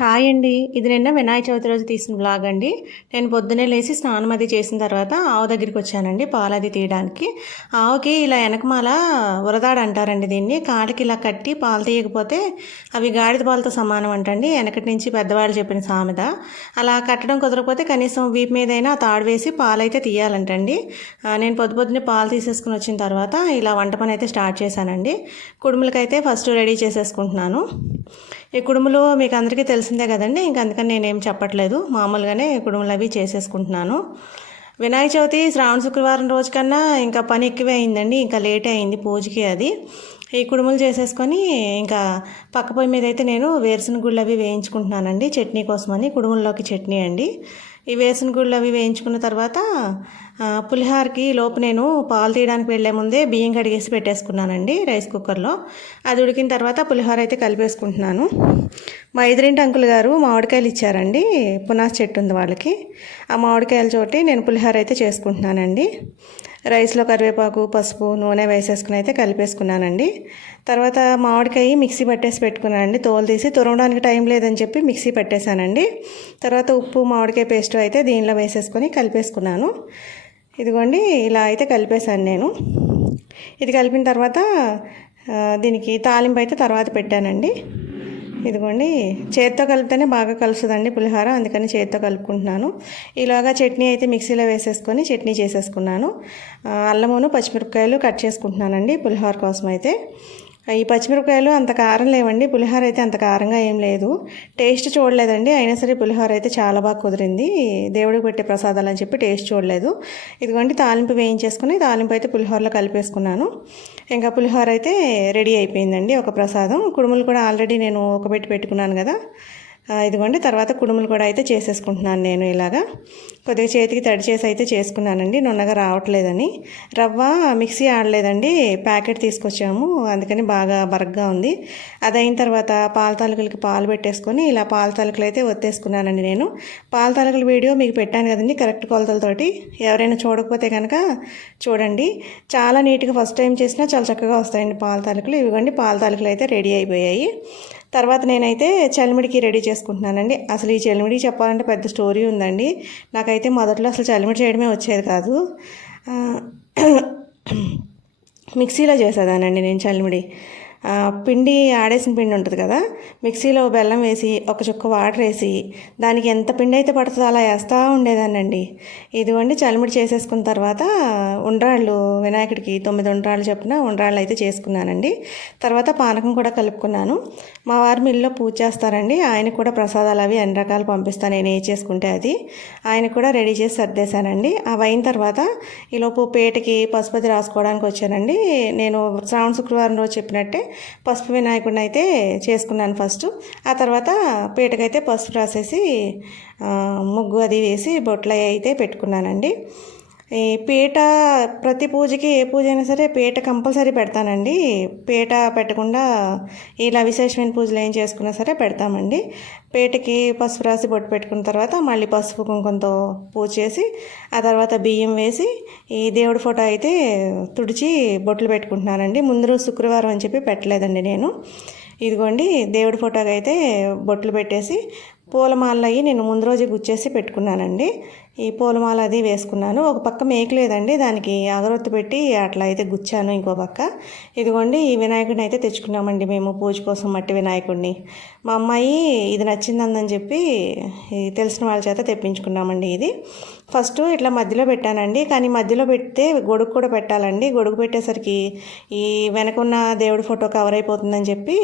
Hi అండి. ఇది నిన్న వినాయక చవితి రోజు తీసిన బ్లాగ్ అండి. నేను పొద్దున్నే లేచి స్నానం అది చేసిన తర్వాత ఆవు దగ్గరికి వచ్చానండి పాలు అది తీయడానికి. ఆవుకి ఇలా వెనకమాల ఉరదాడు అంటారండి దీన్ని. కాళ్ళకి ఇలా కట్టి పాలు తీయకపోతే అవి గాడిద పాలతో సమానం అంటండి. వెనకటి నుంచి పెద్దవాళ్ళు చెప్పిన సామెత. అలా కట్టడం కుదరకపోతే కనీసం వీపు మీదైనా తాడు వేసి పాలు అయితే తీయాలంటండి నేను పొద్దు పొద్దున్నే పాలు తీసేసుకుని వచ్చిన తర్వాత ఇలా వంట పని అయితే స్టార్ట్ చేశానండి. కుడుములకైతే ఫస్ట్ రెడీ చేసేసుకుంటున్నాను. ఈ కుడుములు మీకు అందరికీ తెలిసిందే కదండి. ఇంక అందుకని నేనేం చెప్పట్లేదు. మామూలుగానే కుడుములు అవి చేసేసుకుంటున్నాను. వినాయక చవితి శ్రావణ శుక్రవారం రోజు కన్నా ఇంకా పని ఎక్కువే అయిందండి. ఇంకా లేట్ అయింది పూజకి అది. ఈ కుడుములు చేసేసుకొని ఇంకా పక్క పొయ్యి మీద అయితే నేను వేరుశనగ గుళ్ళు అవి వేయించుకుంటున్నానండి. చట్నీ కోసమని కుడుముల్లోకి చట్నీ అండి. ఈ వేసిన గుళ్ళు అవి వేయించుకున్న తర్వాత ఆ, పులిహారకి లోపు నేను పాలు తీయడానికి వెళ్ళే ముందే బియ్యం కడిగేసి పెట్టేసుకున్నానండి రైస్ కుక్కర్లో. అది ఉడికిన తర్వాత పులిహోర అయితే కలిపేసుకుంటున్నాను. మా ఎదురింటి అంకుల్ గారు మామిడికాయలు ఇచ్చారండి. పునాస్ చెట్టు ఉంది వాళ్ళకి. ఆ మామిడికాయల చోటి నేను పులిహోర అయితే చేసుకుంటున్నానండి. రైస్లో కరివేపాకు పసుపు నూనె వేసేసుకుని అయితే కలిపేసుకున్నానండి. తర్వాత మామిడికాయ మిక్సీ పట్టేసి పెట్టుకున్నానండి. తోలు తీసి తురవడానికి టైం లేదని చెప్పి మిక్సీ పెట్టేశానండి. తర్వాత ఉప్పు మామిడికాయ పేస్ట్ అయితే దీనిలో వేసేసుకొని కలిపేసుకున్నాను. ఇదిగోండి ఇలా అయితే కలిపేశాను నేను. ఇది కలిపిన తర్వాత దీనికి తాలింపు అయితే తర్వాత పెట్టానండి. ఇదిగోండి చేత్తో కలిపితేనే బాగా కలుస్తుందండి పులిహోర అందుకని చేత్తో కలుపుకుంటున్నాను. ఇలాగా చట్నీ అయితే మిక్సీలో వేసేసుకొని చట్నీ చేసేసుకున్నాను. అల్లమును పచ్చిమిరపకాయలు కట్ చేసుకుంటున్నానండి పులిహోర కోసం అయితే. ఈ పచ్చిమిరపకాయలు అంత కారం లేవండి పులిహోర అయితే అంత కారంగా ఏం లేదు. టేస్ట్ చూడలేదండి అయినా సరే పులిహోర అయితే చాలా బాగా కుదిరింది. దేవుడికి పెట్టే ప్రసాదాలు అని చెప్పి టేస్ట్ చూడలేదు. ఇదిగోండి తాలింపు వేయించేసుకుని తాలింపు అయితే పులిహోరలో కలిపేసుకున్నాను. ఇంకా పులిహోర అయితే రెడీ అయిపోయిందండి ఒక ప్రసాదం. కుడుములు కూడా ఆల్రెడీ నేను ఒక పెట్టి పెట్టుకున్నాను కదా. ఇదిగోండి తర్వాత కుడుములు కూడా అయితే చేసేసుకుంటున్నాను నేను ఇలాగా. కొద్దిగా చేతికి తడి చేసి అయితే చేసుకున్నానండి నున్నగా రావట్లేదని. రవ్వ మిక్సీ ఆడలేదండి ప్యాకెట్ తీసుకొచ్చాము అందుకని బాగా బరగ్గా ఉంది. అది అయిన తర్వాత పాల తాలూకులకి పాలు పెట్టేసుకొని ఇలా పాల తాలూకులు అయితే ఒత్తేసుకున్నానండి నేను. పాల తాలూకుల వీడియో మీకు పెట్టాను కదండి కరెక్ట్ కొలతలతోటి. ఎవరైనా చూడకపోతే కనుక చూడండి. చాలా నీట్గా ఫస్ట్ టైం చేసినా చాలా చక్కగా వస్తాయండి పాల తాలూకులు. ఇవ్వండి పాల తాలూకులు అయితే రెడీ అయిపోయాయి. తర్వాత నేనైతే చలిమిడికి రెడీ చేసుకుంటున్నానండి. అసలు ఈ చలిమిడికి చెప్పాలంటే పెద్ద స్టోరీ ఉందండి. నాకైతే మొదట్లో అసలు చలిమిడి చేయడమే వచ్చేది కాదు. మిక్సీలో చేసేదానండి నేను చలిమిడి. పిండి ఆడేసిన పిండి ఉంటుంది కదా మిక్సీలో బెల్లం వేసి ఒక చుక్క వాటర్ వేసి దానికి ఎంత పిండి అయితే పడుతుందో అలా వేస్తూ ఉండేదానండి ఇదిగోండి చలిమిడి చేసేసుకున్న తర్వాత ఉండ్రాళ్ళు వినాయకుడికి తొమ్మిది ఉండ్రాళ్ళు చొప్పున ఉండ్రాళ్ళు అయితే చేసుకున్నానండి. తర్వాత పానకం కూడా కలుపుకున్నాను. మా వారి మిల్లులో పూజ చేస్తారండి. ఆయన కూడా ప్రసాదాలు అవి అన్ని రకాలు పంపిస్తాను నేను ఏ చేసుకుంటే అది. ఆయన కూడా రెడీ చేసి సర్దేశానండి అవి అయిన తర్వాత ఈలోపు పేటకి పశుపతి రాసుకోవడానికి వచ్చానండి. నేను శ్రావణ శుక్రవారం రోజు చెప్పినట్టే పసుపు వినాయకుడిని అయితే చేసుకున్నాను ఫస్ట్. ఆ తర్వాత పీటకైతే పసుపు రాసేసి ముగ్గు అది వేసి బొట్లు అయితే పెట్టుకున్నానండి. ఈ పీట ప్రతి పూజకి ఏ పూజ అయినా సరే పీట కంపల్సరీ పెడతానండి. పీట పెట్టకుండా ఇలా విశేషమైన పూజలు ఏం చేసుకున్నా సరే పెడతామండి. పేటకి పసుపు రాసి బొట్టు పెట్టుకున్న తర్వాత మళ్ళీ పసుపు కుంకుమతో పూజ చేసి ఆ తర్వాత బియ్యం వేసి ఈ దేవుడి ఫోటో అయితే తుడిచి బొట్లు పెట్టుకుంటున్నానండి. ముందు శుక్రవారం అని చెప్పి పెట్టలేదండి నేను. ఇదిగోండి దేవుడి ఫోటోకి అయితే బొట్లు పెట్టేసి పూలమాల అయ్యి నేను ముందు రోజే గుచ్చేసి పెట్టుకున్నానండి. ఈ పూలమాల అది వేసుకున్నాను. ఒక పక్క మేకలేదండి. దానికి అగరొత్తు పెట్టి అట్లా అయితే గుచ్చాను ఇంకో పక్క. ఇదిగోండి ఈ వినాయకుడిని అయితే తెచ్చుకున్నామండి మేము పూజ కోసం మట్టి వినాయకుడిని. మా అమ్మాయి ఇది నచ్చిందని చెప్పి తెలిసిన వాళ్ళ చేత తెప్పించుకున్నామండి ఇది. ఫస్ట్ ఇట్లా మధ్యలో పెట్టానండి. కానీ మధ్యలో పెడితే గొడుగు కూడా పెట్టాలండి. గొడుగు పెట్టేసరికి ఈ వెనక ఉన్న దేవుడి ఫోటో కవర్ అయిపోతుందని చెప్పి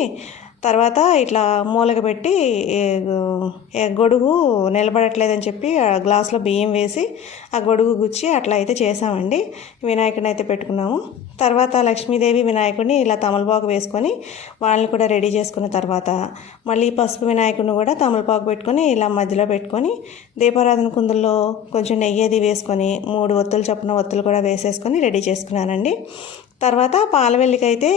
తర్వాత ఇట్లా మూలక పెట్టి గొడుగు నిలబడట్లేదని చెప్పి ఆ గ్లాస్లో బియ్యం వేసి ఆ గొడుగు గుచ్చి అట్లా అయితే చేసామండి. వినాయకుడిని అయితే పెట్టుకున్నాము. తర్వాత లక్ష్మీదేవి వినాయకుడిని ఇలా తమలపాకు వేసుకొని వాళ్ళని కూడా రెడీ చేసుకున్న తర్వాత మళ్ళీ పసుపు వినాయకుడిని కూడా తమలపాకు పెట్టుకొని ఇలా మధ్యలో పెట్టుకొని దీపారాధన కుందుల్లో కొంచెం నెయ్యి అది వేసుకొని మూడు ఒత్తులు చొప్పున ఒత్తులు కూడా వేసేసుకొని రెడీ చేసుకున్నానండి. తర్వాత పాలవెల్లికి అయితే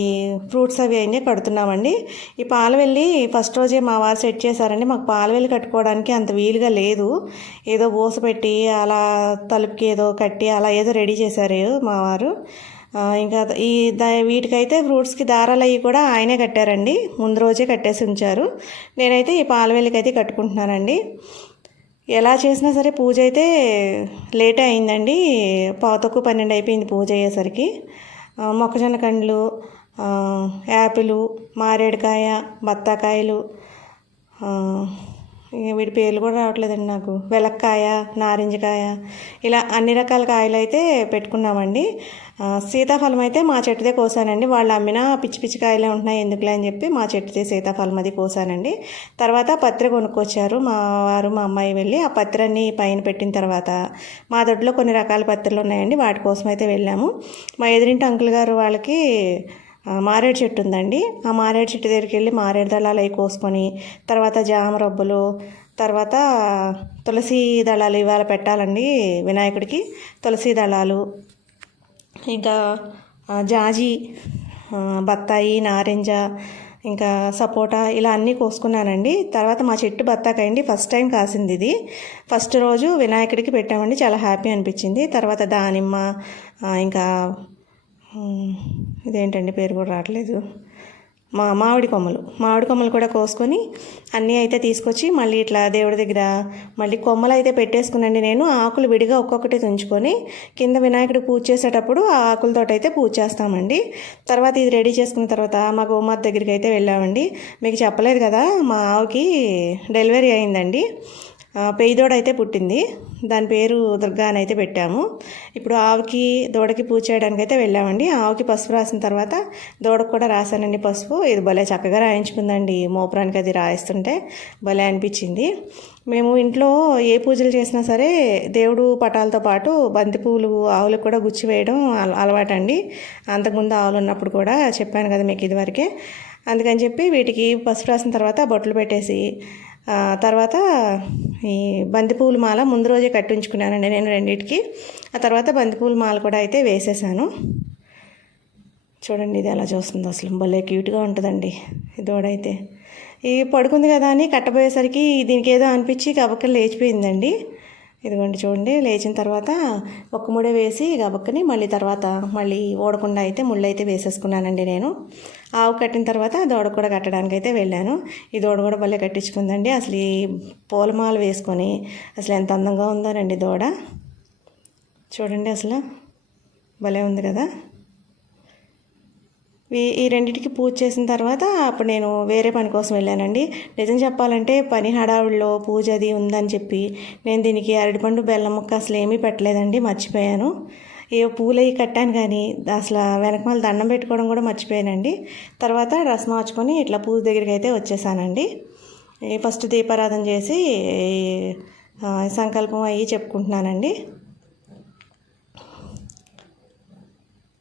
ఈ ఫ్రూట్స్ అవి అయినా కడుతున్నామండి. ఈ పాలవెల్లి ఫస్ట్ రోజే మా వారు సెట్ చేశారండి. మాకు పాలవెల్లి కట్టుకోవడానికి అంత వీలుగా లేదు. ఏదో బోస పెట్టి అలా తలుపుకి ఏదో కట్టి అలా ఏదో రెడీ చేశారు మా వారు. ఇంకా ఈ ద వీటికైతే ఫ్రూట్స్కి దారాలు అవి కూడా ఆయనే కట్టారండి. ముందు రోజే కట్టేసి ఉంచారు. నేనైతే ఈ పాలవెల్లికి అయితే కట్టుకుంటున్నానండి. ఎలా చేసినా సరే పూజ అయితే లేటే అయిందండి. పావుతక్కు పన్నెండు అయిపోయింది పూజ అయ్యేసరికి. మొక్కజొన్న కండ్లు యాపిలు యాపిల్ మారేడుకాయ బత్తాకాయలు వీడి పేర్లు కూడా రావట్లేదండి నాకు. వెలక్కాయ నారింజకాయ ఇలా అన్ని రకాల కాయలు అయితే పెట్టుకున్నామండి. సీతాఫలం అయితే మా చెట్టుదే కోసానండి. వాళ్ళు అమ్మిన పిచ్చి పిచ్చి కాయలే ఉంటున్నాయి ఎందుకులే అని చెప్పి మా చెట్టుదే సీతాఫలం అది కోసానండి. తర్వాత పత్రి కొనుక్కొచ్చారు. మా వారు మా అమ్మాయి వెళ్ళి ఆ పత్రాన్ని పైన పెట్టిన తర్వాత మా దొడ్లో కొన్ని రకాల పత్రులు ఉన్నాయండి. వాటి కోసం అయితే వెళ్ళాము. మా ఎదురింటి అంకుల్ గారు వాళ్ళకి మారేడు చెట్టు ఉందండి. ఆ మారేడు చెట్టు దగ్గరికి వెళ్ళి మారేడు దళాలు అవి కోసుకొని తర్వాత జామ రబ్బులు తర్వాత తులసి దళాలు ఇవాళ పెట్టాలండి వినాయకుడికి. తులసి దళాలు ఇంకా జాజి బత్తాయి నారింజ ఇంకా సపోటా ఇలా అన్నీ కోసుకున్నానండి. తర్వాత మా చెట్టు బత్తాకాయండి ఫస్ట్ టైం కాసింది ఇది. ఫస్ట్ రోజు వినాయకుడికి పెట్టామండి. చాలా హ్యాపీ అనిపించింది. తర్వాత దానిమ్మ ఇంకా ఇదేంటండి పేరు కూడా రావట్లేదు. మా మామిడి కొమ్మలు. మామిడి కొమ్మలు కూడా కోసుకొని అన్నీ అయితే తీసుకొచ్చి మళ్ళీ ఇట్లా దేవుడి దగ్గర మళ్ళీ కొమ్మలు అయితే పెట్టేసుకునండి నేను. ఆకులు విడిగా ఒక్కొక్కటి తుంచుకొని కింద వినాయకుడు పూజ చేసేటప్పుడు ఆ ఆకులతో అయితే పూజ చేస్తామండి. తర్వాత ఇది రెడీ చేసుకున్న తర్వాత మా గోమాత దగ్గరికి అయితే వెళ్ళామండి. మీకు చెప్పలేదు కదా మా ఆవుకి డెలివరీ అయిందండి. ఆ, అయితే పుట్టింది. దాని పేరు దుర్గా అని అయితే పెట్టాము. ఇప్పుడు ఆవుకి దూడకి పూజ చేయడానికి అయితే వెళ్ళామండి. ఆవుకి పసుపు రాసిన తర్వాత దూడకు కూడా రాశానండి పసుపు. ఇది భలే చక్కగా రాయించుకుందండి. మోపురానికి అది రాయిస్తుంటే భలే అనిపించింది. మేము ఇంట్లో ఏ పూజలు చేసినా సరే దేవుడు పటాలతో పాటు బంతి పువ్వులు ఆవులకు కూడా గుచ్చి వేయడం అల- అలవాటండి. అంతకుముందు ఆవులు ఉన్నప్పుడు కూడా చెప్పాను కదా మీకు ఇదివరకే అందుకని చెప్పి వీటికి పసుపు రాసిన తర్వాత బొట్లు పెట్టేసి తర్వాత ఈ బంతిపూల మాల ముందు రోజే కట్టించుకున్నానండి నేను రెండింటికి. ఆ తర్వాత బంతిపూల మాల కూడా అయితే వేసేసాను. చూడండి ఇది ఎలా చూస్తుందో అసలు. భలే క్యూట్గా ఉంటుందండి ఈ దూడైతే. ఈ పడుకుంది కదా అని కట్టబోయేసరికి దీనికి ఏదో అనిపించి గబక్కలు లేచిపోయిందండి. ఇదిగోండి చూడండి లేచిన తర్వాత ఒక్క ముడే వేసి గబక్కని మళ్ళీ తర్వాత మళ్ళీ ఓడకుండా అయితే ముళ్ళు అయితే వేసేసుకున్నానండి నేను. ఆవు కట్టిన తర్వాత దోడ కూడా కట్టడానికి అయితే వెళ్ళాను. ఈ దోడ కూడా భలే కట్టించుకుందండి. అసలు ఈ పూలమాల వేసుకొని అసలు ఎంత అందంగా ఉందోనండి దూడ. చూడండి అసలు భలే ఉంది కదా. ఈ ఈ రెండింటికి పూజ చేసిన తర్వాత అప్పుడు నేను వేరే పని కోసం వెళ్ళానండి. నిజం చెప్పాలంటే పని హడావుడిలో పూజ అది ఉందని చెప్పి నేను దీనికి అరటిపండు బెల్లం ముక్క అసలు ఏమీ పెట్టలేదండి మర్చిపోయాను. ఏ పూలవి కట్టాను కానీ అసలు వెనకమాల దండం పెట్టుకోవడం కూడా మర్చిపోయానండి. తర్వాత డ్రెస్ మార్చుకొని ఇట్లా పూజ దగ్గరికి అయితే వచ్చేసానండి. ఫస్ట్ దీపారాధన చేసి సంకల్పం అవి చెప్పుకుంటున్నానండి.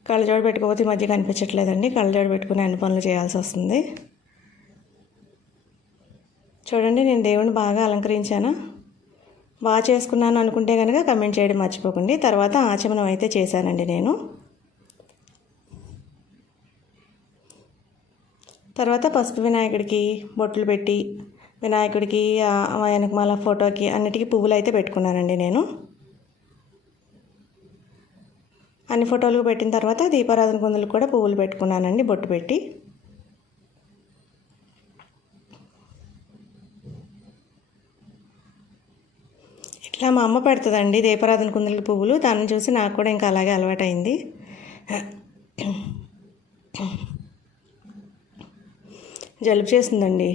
కళ్ళజోడు పెట్టుకోకపోతే ఈ మధ్య కనిపించట్లేదండి. కళ్ళజోడు పెట్టుకుని అన్ని పనులు చేయాల్సి వస్తుంది. చూడండి నేను దేవుణ్ణి బాగా అలంకరించాను? బాగా చేసుకున్నాను అనుకుంటే కనుక కమెంట్ చేయడం మర్చిపోకండి. తర్వాత ఆచమనం అయితే చేశానండి నేను. తర్వాత పసుపు వినాయకుడికి బొట్లు పెట్టి వినాయకుడికి వెనకమాల ఫోటోకి అన్నిటికీ పువ్వులు అయితే పెట్టుకున్నానండి నేను. అన్ని ఫోటోలు పెట్టిన తర్వాత దీపారాధన కుందలు కూడా పువ్వులు పెట్టుకున్నానండి బొట్టు పెట్టి. ఇట్లా మా అమ్మ పెడుతుందండి దీపారాధన కుందులకి పువ్వులు. దాన్ని చూసి నాకు కూడా ఇంకా అలాగే అలవాటైంది. జలుబు చేస్తుందండి.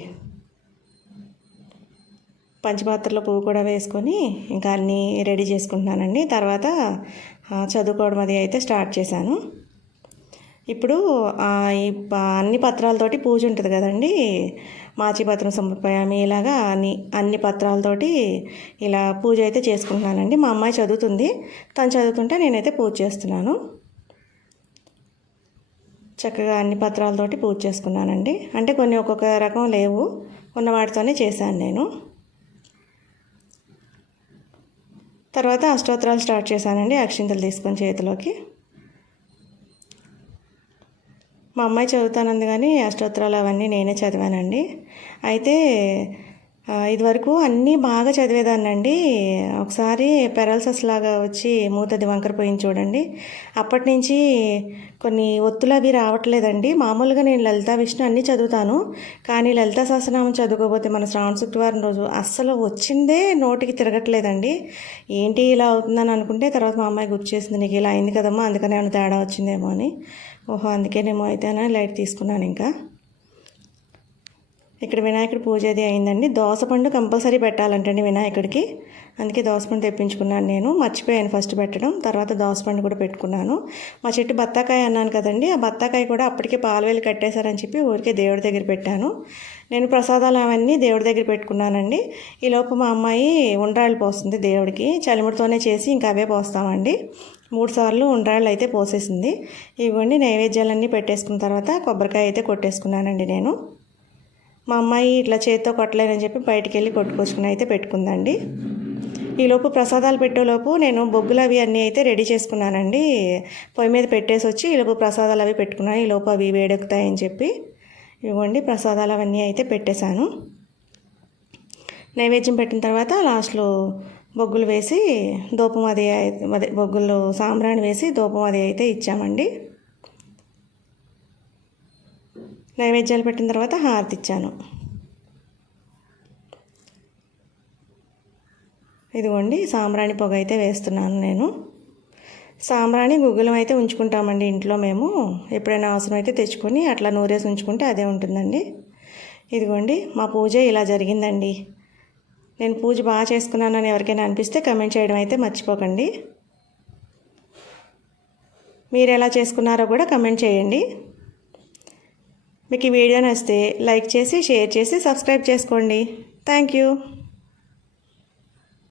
పంచపాత్రలో పువ్వు కూడా వేసుకొని ఇంకా అన్నీ రెడీ చేసుకుంటున్నానండి. తర్వాత చదువుకోవడం అది అయితే స్టార్ట్ చేశాను. ఇప్పుడు ఈ ప- అన్ని పత్రాలతోటి పూజ ఉంటుంది కదండి. మాచిపత్రం సమర్పయామి ఇలాగా అన్ని అన్ని పత్రాలతోటి ఇలా పూజ అయితే చేసుకుంటున్నానండి. మా అమ్మాయి చదువుతుంది. తను చదువుతుంటే నేనైతే పూజ చేస్తున్నాను. చక్కగా అన్ని పత్రాలతోటి పూజ చేసుకున్నానండి. అంటే కొన్ని ఒక్కొక్క రకం లేవు. ఉన్న వాటితోనే చేశాను నేను. తర్వాత అష్టోత్తరాలు స్టార్ట్ చేశానండి అక్షింతలు తీసుకొని చేతిలోకి. మా అమ్మాయి చదువుతానంది కానీ అష్టోత్తరాలు అవన్నీ నేనే చదివానండి. అయితే ఇదివరకు అన్నీ బాగా చదివేదాన్నండి. ఒకసారి పెరాలసిస్ లాగా వచ్చి మూతది వంకర పోయింది చూడండి. అప్పటి నుంచి కొన్ని ఒత్తులు అవి రావట్లేదండి. మామూలుగా నేను లలిత విష్ణు అన్నీ చదువుతాను. కానీ లలిత సహస్రనామం చదువుకోకపోతే మన శ్రావణ శుక్రవారం రోజు అస్సలు వచ్చిందే నోటికి తిరగట్లేదండి. ఏంటి ఇలా అవుతుందని అనుకుంటే తర్వాత మా అమ్మాయి గుర్తు చేసింది నీకు ఇలా అయింది కదమ్మా అందుకనే ఏమైనా తేడా వచ్చిందేమో అని. ఓహో అందుకేనేమో అయితే లైట్ తీసుకున్నాను ఇంకా. ఇక్కడ వినాయకుడి పూజ అది అయిందండి. దోసపండు కంపల్సరీ పెట్టాలంటండి వినాయకుడికి. అందుకే దోసపండు తెప్పించుకున్నాను నేను. మర్చిపోయాను ఫస్ట్ పెట్టడం. తర్వాత దోసపండు కూడా పెట్టుకున్నాను. మా చెట్టు బత్తాకాయ అన్నాను కదండి. ఆ బత్తాకాయ కూడా అప్పటికే పాలవేలు కట్టేశారని చెప్పి ఊరికే దేవుడి దగ్గర పెట్టాను. నేను ప్రసాదాలు అవన్నీ దేవుడి దగ్గర పెట్టుకున్నానండి. ఈలోపు మా అమ్మాయి ఉండ్రాళ్ళు పోస్తుంది దేవుడికి. చలిముడితోనే చేసి ఇంకా అవే పోస్తామండి. మూడు సార్లు ఉండ్రాళ్ళు అయితే పోసేసింది. ఇవ్వండి నైవేద్యాలన్నీ పెట్టేసుకున్న తర్వాత కొబ్బరికాయ అయితే కొట్టేసుకున్నానండి నేను. మా అమ్మాయి ఇట్లా చేత్తో కొట్టలేనని చెప్పి బయటికి వెళ్ళి కొట్టుకొచ్చుకుని అయితే పెట్టుకుందండి. ఈలోపు ప్రసాదాలు పెట్టేలోపు నేను బొగ్గులు అవి అన్నీ అయితే రెడీ చేసుకున్నానండి. పొయ్యి మీద పెట్టేసి వచ్చి ఈలోపు ప్రసాదాలు అవి పెట్టుకున్నాను. ఈలోపు అవి వేడెక్కుతాయని చెప్పి ఇవ్వండి ప్రసాదాలు అవన్నీ అయితే పెట్టేశాను. నైవేద్యం పెట్టిన తర్వాత లాస్ట్లో బొగ్గులు వేసి దూపం అది అదే బొగ్గులు సాంబ్రాణి వేసి దూపం అది అయితే ఇచ్చామండి. నైవేద్యాలు పెట్టిన తర్వాత హారతి ఇచ్చాను. ఇదిగోండి సాంబ్రాణి పొగ అయితే వేస్తున్నాను నేను. సాంబ్రాణి గుగ్గులం అయితే ఉంచుకుంటామండి ఇంట్లో మేము. ఎప్పుడైనా అవసరం అయితే తెచ్చుకొని అట్లా నూరేసి ఉంచుకుంటే అదే ఉంటుందండి. ఇదిగోండి మా పూజ ఇలా జరిగిందండి. నేను పూజ బాగా చేసుకున్నానని ఎవరికైనా అనిపిస్తే కమెంట్ చేయడం అయితే మర్చిపోకండి. మీరు ఎలా చేసుకున్నారో కూడా కమెంట్ చేయండి. మీకు ఈ వీడియో నచ్చితే లైక్ చేసి షేర్ చేసి సబ్స్క్రైబ్ చేసుకోండి. Thank you.